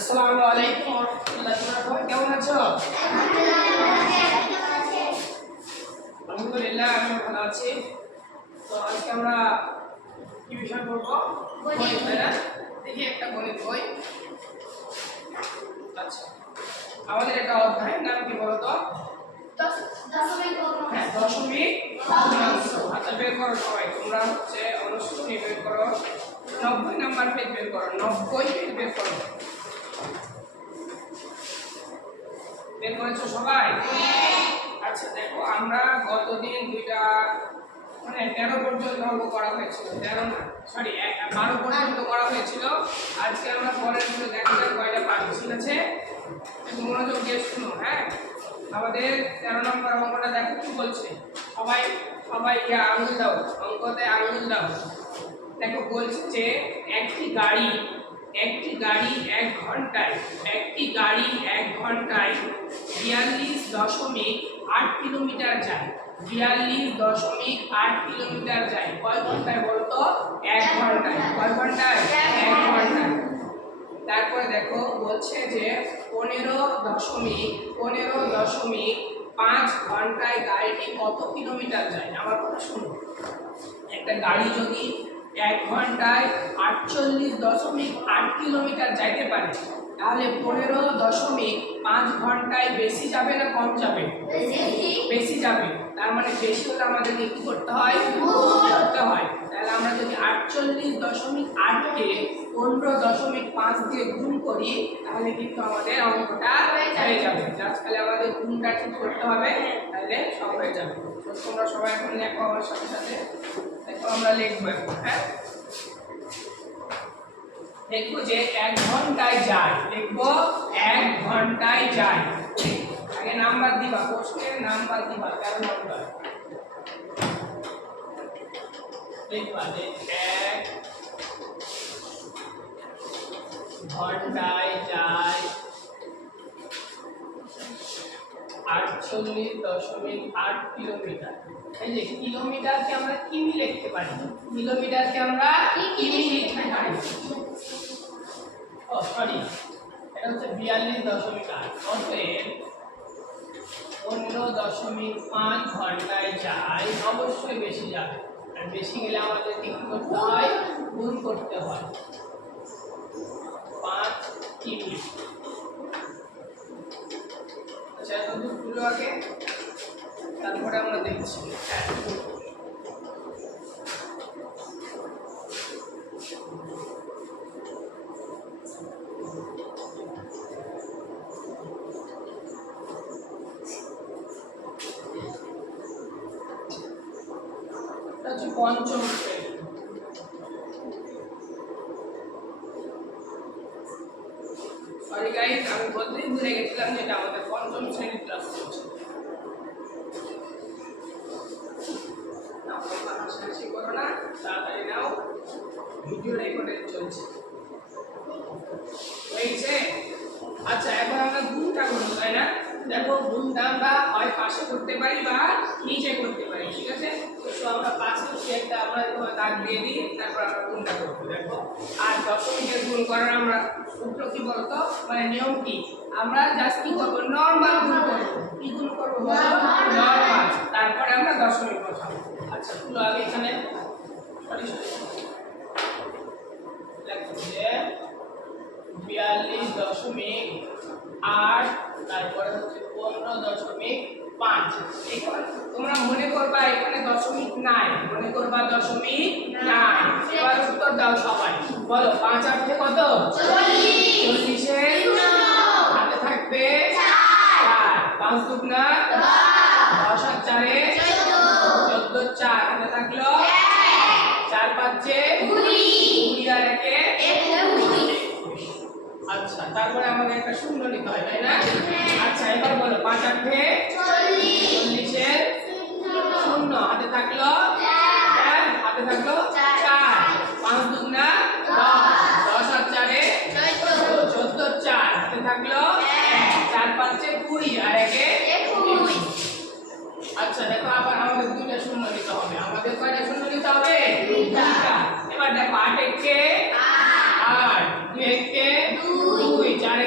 আসসালামু আলাইকুম ওয়া রাহমাতুল্লাহি। তোমরা সবাই কেমন আছো? আলহামদুলিল্লাহ, আমি ভালো আছি। তো আজকে আমরা কি বিষয় পড়ব? গণিত, তাই না? দেখি একটা গণিত বই। আচ্ছা, আমাদের একটা অধ্যায়ের নাম কি বলতো? দশমিক ভগ্নাংশ। আচ্ছা, বের করো সবাই। তোমরা হচ্ছে অনুশীলনী বের করো। 90 নাম্বার পেজ বের করো। 90 পেজ বের করো। বের করেছো সবাই? আচ্ছা, দেখো আমরা গতদিন দুইটা 13 পর্যন্ত অঙ্ক করা হয়েছিল। 12 পর্যন্ত করা হয়েছিল। আজকে আমরা পরের গুলো দেখা যাক কয়টা পাচ্ছি। ঠিক আছে, একটু মনোযোগ দিয়ে শুনো। হ্যাঁ, আমাদের 13 নম্বর অঙ্কটা দেখো কি বলছে। সবাই সবাই আঙুল দাও, অঙ্কতে আঙুল দাও। দেখো বলছে যে একটি গাড়ি 1 ঘন্টায় 42.8 কিলোমিটার যায়। 42.8 কিলোমিটার যায় কয় ঘন্টায় বলতো? 1 ঘন্টায়। কয় ঘন্টায়? 1 ঘন্টায়। তারপরে দেখো বলছে যে 15.5 ঘন্টায় গাড়িটি কত কিলোমিটার যায়। আমার কথা শুনো, একটা গাড়ি যদি 1 ঘন্টায় 48.8 কিলোমিটার যাইতে পারে, তাহলে 15.5 ঘন্টায় বেশি যাবে না কম যাবে? বেশি যাবে। তার মানে বেশি হলে আমাদেরকে কি করতে হয়? গুণ করতে হয়। তাহলে আমরা যদি 48.8 কে 15.5 দিয়ে গুণ করি, তাহলে কিন্তু আমাদের অঙ্কটা হয়ে যাবে। জাস্ট খালি আমাদের গুণটা ঠিক করতে হবে, তাহলে সব হয়ে যাবে। তো তোমরা সবাই এখন লেখো আমার সাথে সাথে। দেখো আমরা লিখবো এখন। হ্যাঁ, দেখবো যে 1 ঘন্টায় যায়। দেখবো 1 ঘন্টায় যায়। আগে নাম্বার দিবা, প্রশ্নের নাম্বার দিবা 13 নাম্বার। দেখবা যে 1 ঘন্টায় যায় 48.8 কিলোমিটার। এই যে কিলোমিটারকে আমরা কিমি লিখতে পারি। কিলোমিটারকে আমরা কিমি লিখতে পারি। ও সরি, এটা হচ্ছে 42.8। অতএব 15.5 ঘন্টায় যায়। অবশ্যই বেশি যাবে, আর বেশি গেলে আমাদের কি করতে হয়? গুণ করতে হয়। 5 কিমি। আচ্ছা, এখন তুলো আগে, তারপরে আমরা দেখছি। পঞ্চম শ্রেণী। সরি গাইস, আমি বলতেই ভুলে গেছিলাম যে এটা আমাদের পঞ্চম শ্রেণীর ক্লাস চলছে। হাসাহাসি করো না, তাড়াতাড়ি নাও, ভিডিও রেকর্ডিং চলছে। হয়েছে? আচ্ছা, এখন আমরা গুণটা করবো, তাই না? দেখো গুণটা আমরা হয় পাশে করতে পারি বা নিচে করতে পারি। ঠিক আছে, তো আমরা পাশে একটা আমরা দাগ দিয়ে দিই, তারপর আমরা গুণটা করবো। দেখো, আর দশমিকের গুণ করার আমরা সূত্র কি বলতো, মানে নিয়ম কি? আমরা জাস্ট কি করবো? নরমাল গুণ করবো। কি গুণ করবো বলো? নরমাল। তারপরে আমরা দশমিক বসাবো। আচ্ছা, তুলো আগে এখানে সরি দেখো যে 42.8, তারপরে হচ্ছে 15.5। এখানে তোমরা মনে করবা এখানে দশমিক নাই, মনে করবা দশমিক নাই। এবার উত্তর দাও সবাই, বলো 5 8 কত? 40। 40 এর হাতে থাকবে 4। 5 দুগুণা 10 আর 4 এ 14। 4 হাতে থাকলো 4 5 এ 20 আর 1 এ 21। আচ্ছা, তারপরে আমাদের একটা শূন্য নিতে হয়, তাই না? আচ্ছা, এবার বলো 5 8 40 এর শূন্য হাতে থাকলো 4, হাতে থাকলো 4। 5 দুগুণা 10, 10 আর 4 এ 14। 4 হাতে থাকলো 4 5 এ 20 আর 1 এ 21। আচ্ছা, দেখো আবার আমাদের দুইটা শূন্য নিতে হবে। আমাদের কয়টা শূন্য নিতে হবে? দুইটা। এবার দেখো 8 1 কে 8, 2 1 কে 2, 4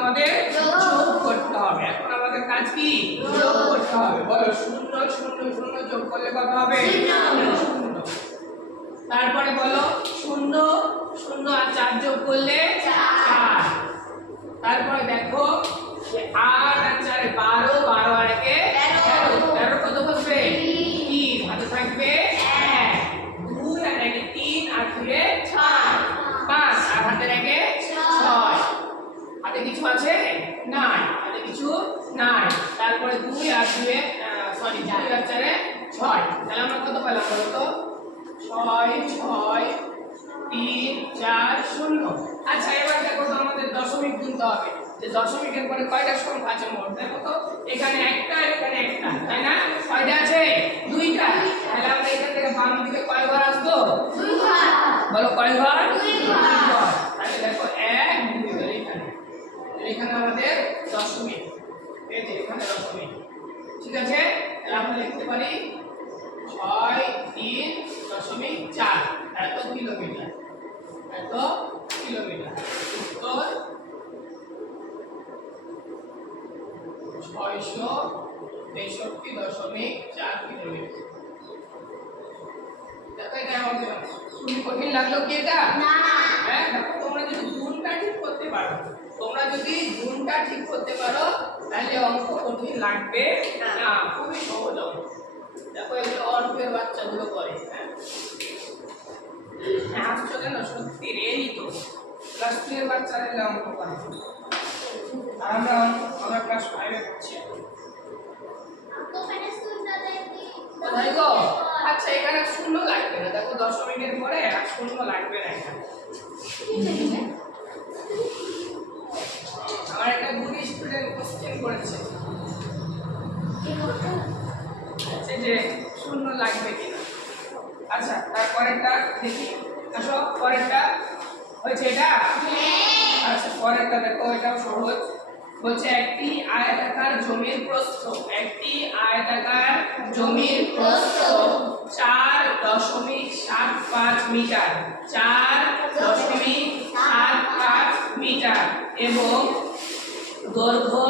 আমাদের যোগ করতে হবে। এখন আমাদের কাজ কি? যোগ করতে হবে। বলো 0 0 0 যোগ করলে কত হবে? 0। তারপরে বলো 0 0 আর 4 যোগ করলে 4। তারপরে দেখো যে 8 আর 4 এ 12, 12 আর 1 এ 13, 13 কত বসবে? 3, হাতে থাকবে 1, 2 আর 1 এ 3 আর 2 এ 4, 5 আর হাতে 1 এ 6। হাতে কিছু আছে? নাই, হাতে কিছু নাই। তারপরে 2 আর 2 এ 2 আর 4 এ 6। তাহলে আমরা কত পেলাম বলো তো? 6 6 3 4 0। আচ্ছা এবার দেখো তো আমাদের দশমিক গুনতে হবে। যে দশমিকের পরে কয়টা সংখ্যা আছে মোট? দেখো তো এখানে একটা আর এখানে একটা, তাই না? কয়টা আছে? দুইটা। তাহলে আমরা এখান থেকে বাম দিকে কয় ঘর আসবো? 2 ঘর। বলো কয় ঘর? 2 ঘর। তাহলে দেখো 1 2 তাহলে এখানে, এখানে আমাদের দশমিক, এই যে এখানে দশমিক। ঠিক আছে, তাহলে আমরা লিখতে পারি 6.3.4 এত কিলোমিটার, এত কিলোমিটার। উত্তর 663.4 কিলোমিটার। দেখো এটা আমাদের খুবই কঠিন লাগলো কি এটা? না। হ্যাঁ দেখো তোমরা যদি গুণটা ঠিক করতে পারো, তোমরা যদি গুণটা ঠিক করতে পারো তাহলে অঙ্ক কঠিন লাগবে না, খুবই সহজ অঙ্ক। দেখো এগুলো অল্পের বাচ্চাগুলো করে। হ্যাঁ আসছো কেন? সত্যি রেডি তো ক্লাস 2 এর বাচ্চারা এগুলো অঙ্ক করে। আর আমরা ক্লাস 5 এ পড়ছি। কোথায় গো? আচ্ছা এখানে শূন্য লাগবে না, দেখো দশমিকের পরে আর শূন্য লাগবে না এখানে। আমার একটা গুড স্টুডেন্ট কোশ্চেন করেছে যে শূন্য লাগবে কিনা। আচ্ছা তারপরেরটা দেখি, আসো পরেরটা হয়েছে এটা। আচ্ছা পরেরটা দেখো, এটাও সহজ। বলছে একটি আয়তাকার জমির প্রস্থ, একটি আয়তাকার জমির প্রস্থ 4.75 মিটার, 4.75 মিটার এবং দৈর্ঘ্য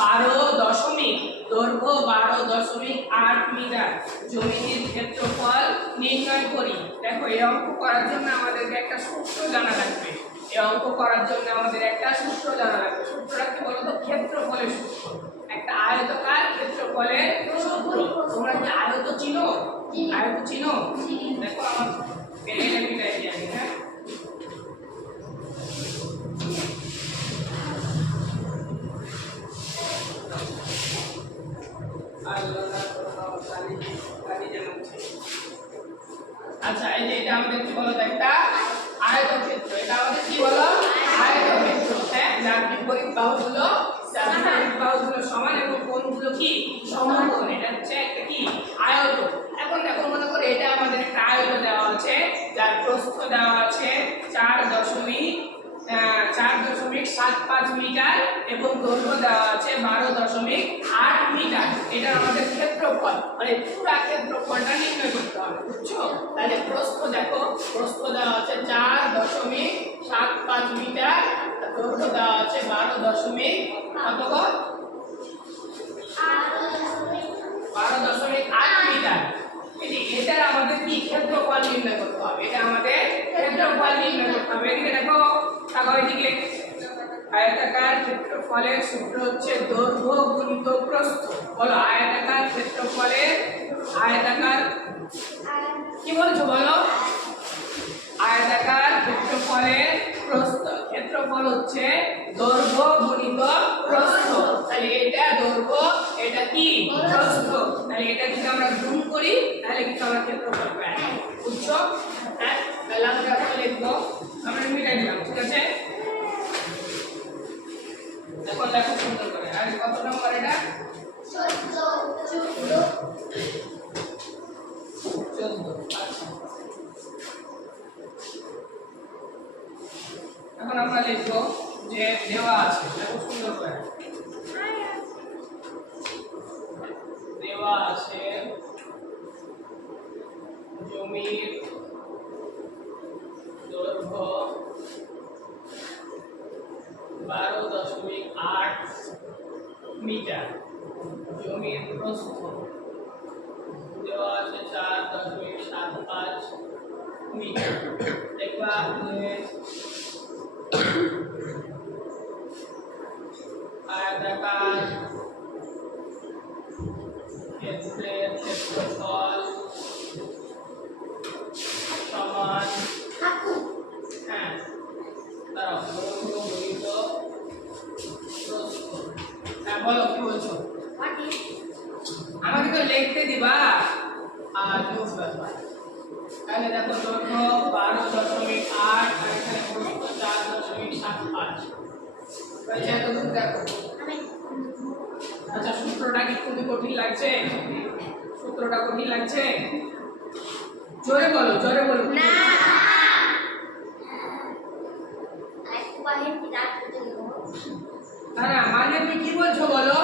12.8 মিটার। জমিটির ক্ষেত্রফল নির্ণয় করি। দেখো এই অঙ্ক করার জন্য আমাদেরকে একটা সূত্র জানা লাগবে। এই অঙ্ক করার জন্য আমাদের একটা সূত্র জানা লাগবে। সূত্রটা কি বলতো? ক্ষেত্রফলের সূত্র। একটা আয়তাকার ক্ষেত্রফলের সূত্র। তোমরা কি আয়ত চিনো? আয়ত চিনো? দেখো আমার পেনে মিটাই জানি। হ্যাঁ আচ্ছা এই যে এটা আমাদের কি বলো? একটা আয়তক্ষেত্র। এটা আমাদের কি বলো? আয়তক্ষেত্র। হ্যাঁ যার বিপরীত বাহুগুলো সমান এবং কোণগুলো কি সমকোণ। এটা হচ্ছে একটা কি আয়ত। এখন দেখো মনে করো এটা আমাদের একটা আয়ত দেওয়া আছে, যার প্রস্থ দেওয়া আছে 4.75 মিটার এবং দৈর্ঘ্য দেওয়া আছে 12.8 মিটার। এটা আমাদের ক্ষেত্রফল, মানে পুরো ক্ষেত্রফলটা নির্ণয় করতে হবে, বুঝছো? তাহলে প্রস্থ দেখো, প্রস্থ দেওয়া আছে 4.75 মিটার, দৈর্ঘ্য দেওয়া আছে 12.8 মিটার। এটার আমাদের কি ক্ষেত্রফল নির্ণয় করতে হবে। এটা আমাদের ক্ষেত্রফল নির্ণয় করতে হবে। এদিকে দেখো, তাকাও এদিকে। আয়তাকার ক্ষেত্রফলের সূত্র হচ্ছে দৈর্ঘ্য গুণিত প্রস্থ। বলো আয়তাকার ক্ষেত্রফলের, আয়তাকার কি বলছো বলো? আয়তাকার ক্ষেত্রফলের প্রস্থ, ক্ষেত্রফল হচ্ছে দৈর্ঘ্য গুণিত প্রস্থ। তাহলে এটা দৈর্ঘ্য, এটা কি প্রস্থ। তাহলে এটা যদি আমরা গুণ করি তাহলে কিন্তু আমরা ক্ষেত্রফল পাই, বুঝছো? হ্যাঁ তাহলে আমরা এখন লিখবো, আমরা মিটাই দিলাম। ঠিক আছে, এখন দেখো সুন্দর করে। আর কত নম্বর এটা? 14। আচ্ছা এখন আমরা লিখবো যে দেওয়া আছে, দেখো সুন্দর করে দেওয়া আছে জমির দৈর্ঘ্য 12.8 4.8 মিটার। জমির প্রস্থ দেওয়া আছে 4.75 মিটার। এবার আয়তাকার ক্ষেত্রের ক্ষেত্রফল সমান হ্যাঁ তারা দৈর্ঘ্য গুণিত প্রস্থ। হ্যাঁ বলো কি বলছো? আমাকে তো লিখতে দিবা আর যোগ ব্যাপার। তাহলে দেখো দৈর্ঘ্য 12.8 আর এখানে প্রস্থ 4.75। তাহলে এত দূর দেখো। আচ্ছা সূত্রটা কি খুবই কঠিন লাগছে? সূত্রটা কঠিন লাগছে? জোরে বলো না না না মানে তুমি কি বলছো বলো?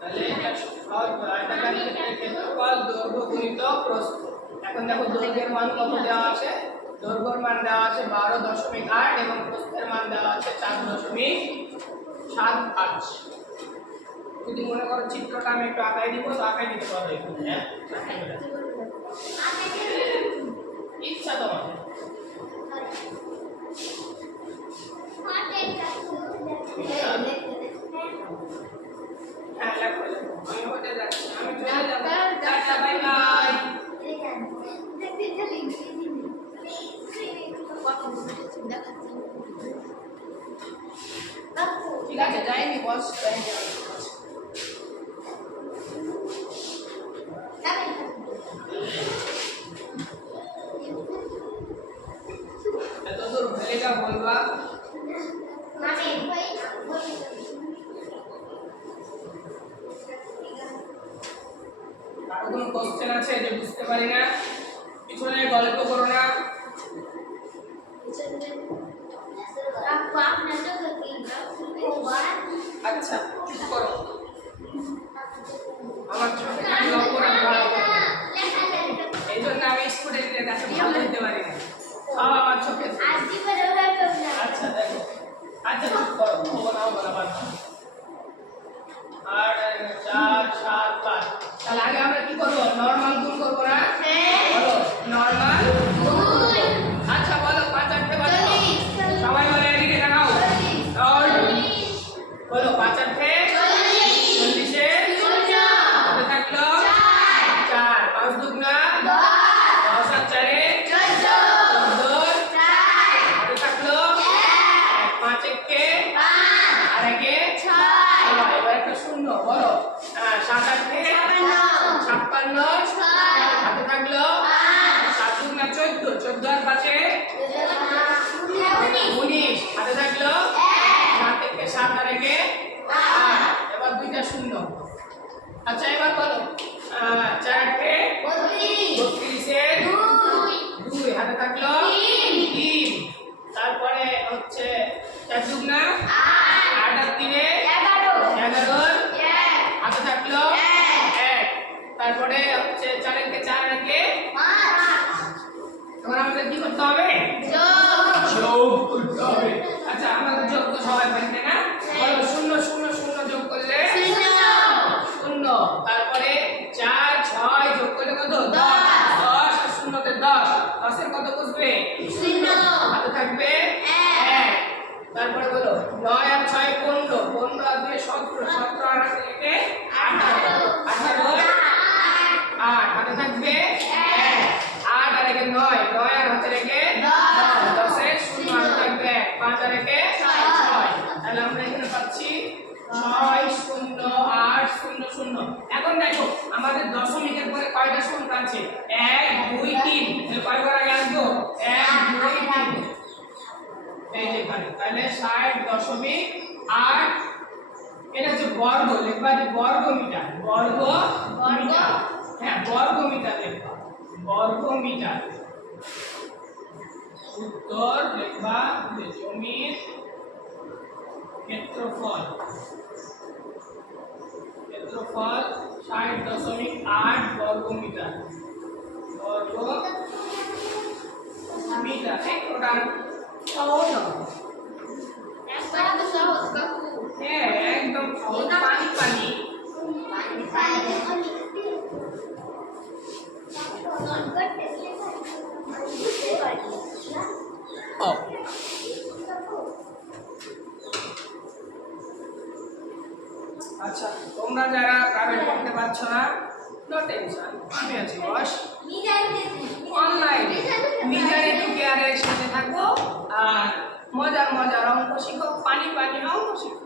তাহলে এটা সহজ আয়তাকার ক্ষেত্রের ক্ষেত্রফল দৈর্ঘ্য গুণিত প্রস্থ। এখন দেখো দৈর্ঘ্যের মান কত দেওয়া আছে? দৈর্ঘ্যের মান দেওয়া আছে 12.8 এবং প্রস্থের মান দেওয়া আছে 4.75। যদি মনে করো চিত্রটা আমি একটু আঁকাই দিব তো আঁকাই দিতে পারো এখানে। হ্যাঁ ইচ্ছা তোমাদের। হ্যাঁ লেখো লেখো। আমি হতে যাচ্ছি, আমি চলে যাব। Tata bye bye. ঠিক আছে যাইনি বস যাইনি। এত দূর ভেলেটা বলবা। কারো কোনো কোশ্চেন আছে যে বুঝতে পারি না? পিছনে গল্প করো না। আচ্ছা চুপ করো। আমার চোখে লক্ষ্য রাখবা। এই জন্য আমি স্টুডেন্টদের কাছে ভালো হইতে পারি না। আমার চোখে আচ্ছা দেখো। আচ্ছা চুপ করো। খবর নাও বলা বাদ। 8 4 7 5। তাহলে আগে আমরা কি করব? নরমাল গুণ করব না? বলো নরমাল গুণ। আচ্ছা বলো 5 8 বলো। সবাই বলে এদিকে দেখাও। বলো 5 8 40 এ 0 কত থাকলো? 4 5 দুগুণা 10 10 আর 4 এ 14 কত থাকলো? 5 1 এ 5 আর 1 এ 6 এবার একটা শূন্য বলো 7 8 এ 56 কত থাকলো? 7 দুগুণা 14 14 আর 5 এ 19 কত থাকলো? 7 1 এ 7 আর 1 এ 8 এবার দুইটা শূন্য। আচ্ছা এবার বলো 4 8 এ 32 এ 2 হাতে থাকলো 3 তারপরে হচ্ছে 4 দুগুণা 8 আর 3 এ 11 হাতে থাকলো 1 তারপরে হচ্ছে 4 1 এ 4 আর 1 এ 5 এবার আমাদের কি করতে হবে? যোগ করতে হবে। আচ্ছা আমাদের যোগ তো সবাই পারি না? বলো 0 0 0 যোগ করলে 0 তারপরে 4 6 যোগ করলে কত? 10 10 আর 0 তে 10 10 এর কত বসবে? 0 হাতে থাকবে 1 তারপরে বলো 9 আর 6 15 15 আর 2 17 17 আর 1 এ 18 18 8 হাতে থাকবে 1 8 আর 1 এ 9 9 আর হাতে রেখে 10 10 এ 0 হাতে থাকবে 1 5 আর 1 এ 6 তাহলে আমরা এখানে পাচ্ছি 6 0 8 0 0। এখন দেখো আমাদের দশমিকের পরে কয়টা সংখ্যা আছে? 1 2 3 তাহলে কয়বার আগে আসবো? 1 2 3 এই যে এখানে তাহলে 60.8 এটা হচ্ছে বর্গ লিখবা যে বর্গ মিটার মিটার হ্যাঁ বর্গ মিটার লিখবা বর্গ মিটার। উত্তর লিখবা যে জমির ক্ষেত্রফল 60.8 বর্গ মিটার। বর্গ মিটার ওটা সহজ হবে। হ্যাঁ একদম সহজ। পানি পানি ও আচ্ছা, তোমরা যারা প্রাইভেট পড়তে পারছো না, নো টেনশন, আমি আছি বস। অনলাইন মিজান এডুকেয়ারের সাথে থাকো আর মজার মজার অঙ্ক শিখো, পানি পানি অঙ্ক শিখো।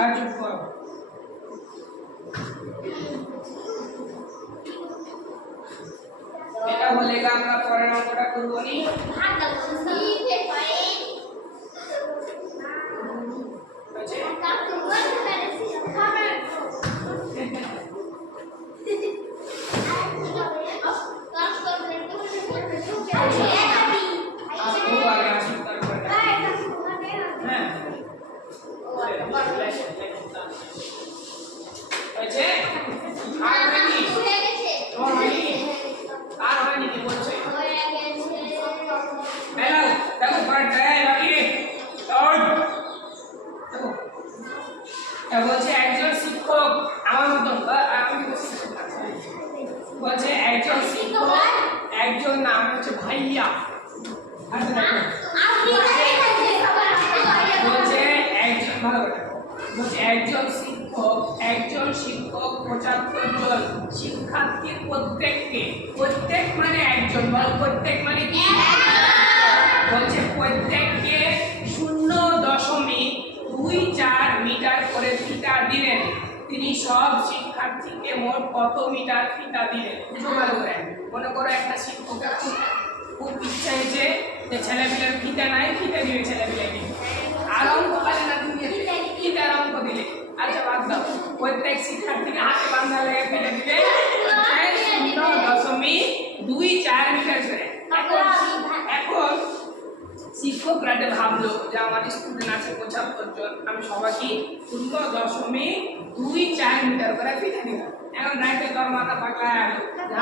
আর চুপ করো। এটা হলে আমরা পরের অঙ্কটা করব নি। বলছে একজন শিক্ষক আমার মতন বলছে একজন শিক্ষক একজন নাম হচ্ছে ভাইয়া। বলছে একজন ভালো বলছে একজন শিক্ষক 75 জন শিক্ষার্থীর প্রত্যেককে, প্রত্যেক মানে একজন, বল প্রত্যেক মানে কি? বলছে প্রত্যেককে 0.24 মিটার করে ফিতা দিলেন। তিনি সব শিক্ষার্থীকে মোট কত মিটার ফিতা দিলেন? ভালো করে মনে করো একটা শিক্ষকের খুব ইচ্ছা হয়েছে যে ছেলেপিলের ফিতা নাই, ফিতা দিবে ছেলেপিলেকে, আর অঙ্ক পারে না তুমি ফিতার অঙ্ক দিলে। আচ্ছা বাদ দাও, প্রত্যেক শিক্ষার্থীকে হাতে বান্ধা লেগে ফিতা দিবে 0.24 মিটার করে। এখন শিক্ষকরা ভাবলো যে আমার স্টুডেন্ট আছে 75 জন, আমি সবাইকে 0.24 মিটার করে ফিতা দিলাম। এখন রাইতে তোর মাথা পাকলা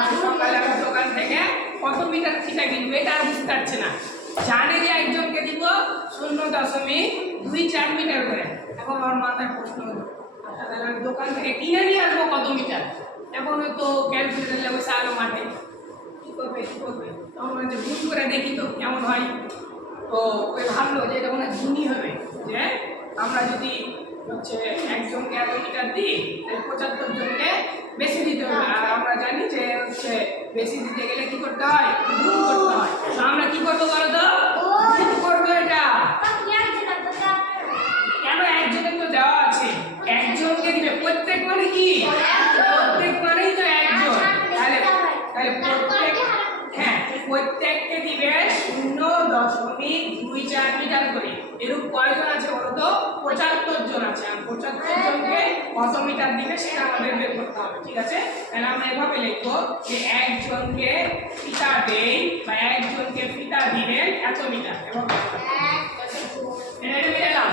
আমি সকালে আমার দোকান থেকে কত মিটার ফিতা কিনবো এটা আর বুঝতে পারছে না। জানে যে একজনকে দিব 0.24 মিটার করে। এখন আমার মাথায় প্রশ্ন হলো, আচ্ছা তাহলে আমি দোকান থেকে কিনে নিয়ে আসবো কত মিটার? এখন তো ক্যালকুলেটর লেগে সালো মাঠে কি করবে তখন যে ভুল করে দেখি তো কেমন হয়। তো ওই ভাবলো যে এটা মনে হয় ধনী হবে, যে আমরা যদি হচ্ছে একজনকে 1 মিটার দিই তাহলে 75 জনকে বেশি দিতে হবে। আর আমরা জানি যে হচ্ছে বেশি দিতে গেলে কি করতে হয়? গুণ করতে হয়। তো আমরা কি করবো বলো তো? গুণ করবো। এটা কেন? একজনের তো দেওয়া আছে, একজনকে দিবে। প্রত্যেক মানে কি? প্রত্যেক মানেই তো একজন। তাহলে প্রত্যেক, হ্যাঁ প্রত্যেককে দিবে 0.24 মিটার করে। এরূপ কয়জন আছে বলো তো? 75 জন আছে। আর 75 জনকে কত মিটার দিবে সেটা আমাদের বের করতে হবে, ঠিক আছে? তাহলে আমরা এভাবে লিখবো যে একজনকে ফিতা দেই বা একজনকে ফিতা দিলেন এত মিটার। এবং এটা দিলাম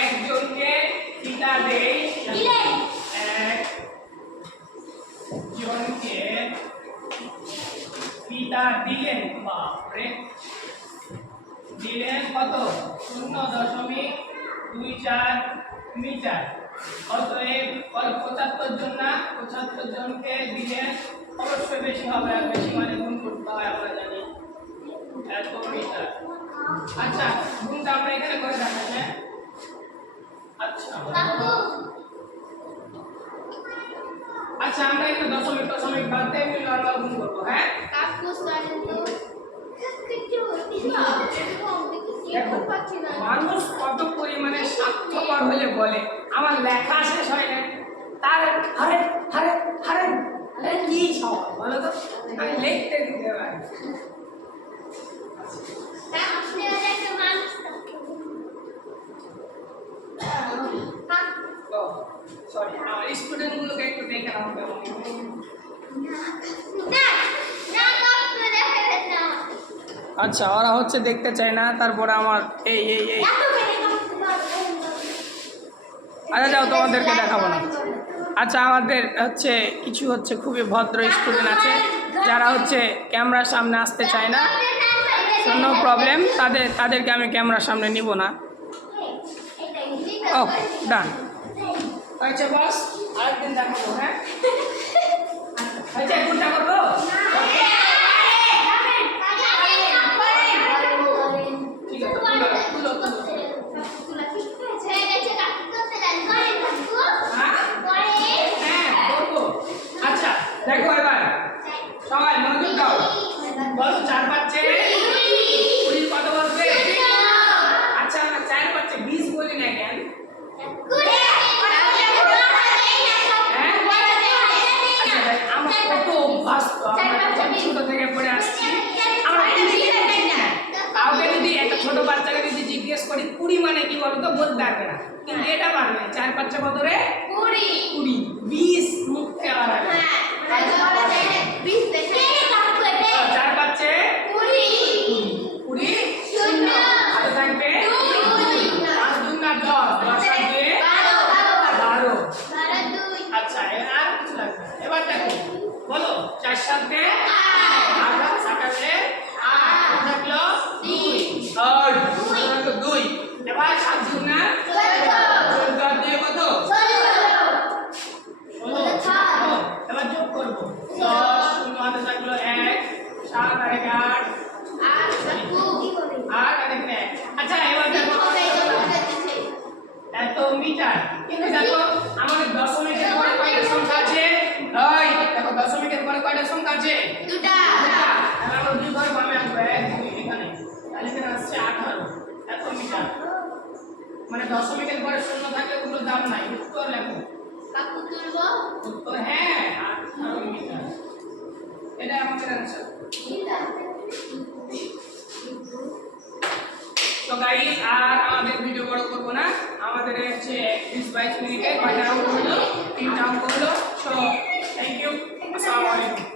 একজনকে ফিতা দেই, একজনকে ফিতা দিলেন, বাপরে দিলেন কত? 0.24 মিটার। অতএব 75 জন না, 75 জনকে দিলেন, অবশ্যই বেশি হবে, আর বেশি মানে গুণ করতে হয় আমরা জানি এত মিটার। আচ্ছা গুণটা আমরা এখানে করে দেখাচ্ছি। আচ্ছা আচ্ছা আমরা এখানে দশমিক বাদ দিয়ে আমি নরমাল গুণ করব। হ্যাঁ মানুষ কত পরিমাণে স্বার্থপর হলে বলে আমার লেখা শেষ হয় না, তার হারে হারে হারে কি ছক বলো তো, আমি লিখতে দিতে পারি। সরি, আমার স্টুডেন্টগুলোকে একটু দেখে নাও কেমন। আচ্ছা, ওরা হচ্ছে দেখতে চায় না, তারপরে আমার এই এই এই আচ্ছা যাও, তোমাদেরকে দেখাবো না। আচ্ছা, আমাদের হচ্ছে কিছু হচ্ছে খুবই ভদ্র স্টুডেন্ট আছে যারা হচ্ছে ক্যামেরার সামনে আসতে চায় না, নো প্রবলেম, তাদেরকে আমি ক্যামেরার সামনে নিব না। ও ডান, আচ্ছা বস, আরেকদিন দেখাবো। হ্যাঁ আচ্ছা, কোনটা করবো? ঠিক আছে, তুলো তুলো তুলো। আচ্ছা দেখো, এবার সবাই মনোযোগ দাও, বলো 4 5 20 কত বলবে? আচ্ছা, আমরা 4 5 20 বলি না কেন? আমরা কত অভ্যাস, আমরা ছোট থেকে পড়ে আসছি, আমরা কাউকে যদি একটা ছোট বাচ্চাকে যদি জিজ্ঞেস করি 20 মানে কি বলো তো, বলতে পারবে না, কিন্তু এটা পারবে। 4 5 কত রে? 20 20 মুখে আওয়াজ আসে। 4 5 20 শূন্য হাতে থাকবে 5 2 না 10 10 আর 2 12। আচ্ছা, আর কিছু লাগবে? এবার দেখো, বলো 4 7 8 8 আছে 8 থাকলো 2 আর 2। এবার 7 2 না 14 আর 2 কত? 16। এবার যোগ করব 10 শূন্য হাতে থাকলো 1 7 আর 1 8 8 আর 1 1। আচ্ছা, এবার দেখো এত মিটার, কিন্তু দেখো আমাদের দশমিকের পরে কয়টা সংখ্যা আছে? ওই দেখো, দশমিকের পরে কয়টা সংখ্যা আছে? দুটো। তাহলে আমরা 2 ঘর বামে আসবো, 1 2 এখানে, তাহলে এখানে আসছে 18 এত মিটার। মানে দশমিকের পরে শূন্য থাকলে কোনো দাম নাই। উত্তর লেখো। কাকু তুলবো? উত্তর হ্যাঁ 18 মিটার, এটা আমাদের आंसर। তো গাইস, আর আমাদের ভিডিও বড় করব না, আমাদের হচ্ছে 20-22 মিনিটে কয়টা অঙ্ক হলো? 3টা অঙ্ক হলো। সো থ্যাংক ইউ, আসসালামু আলাইকুম।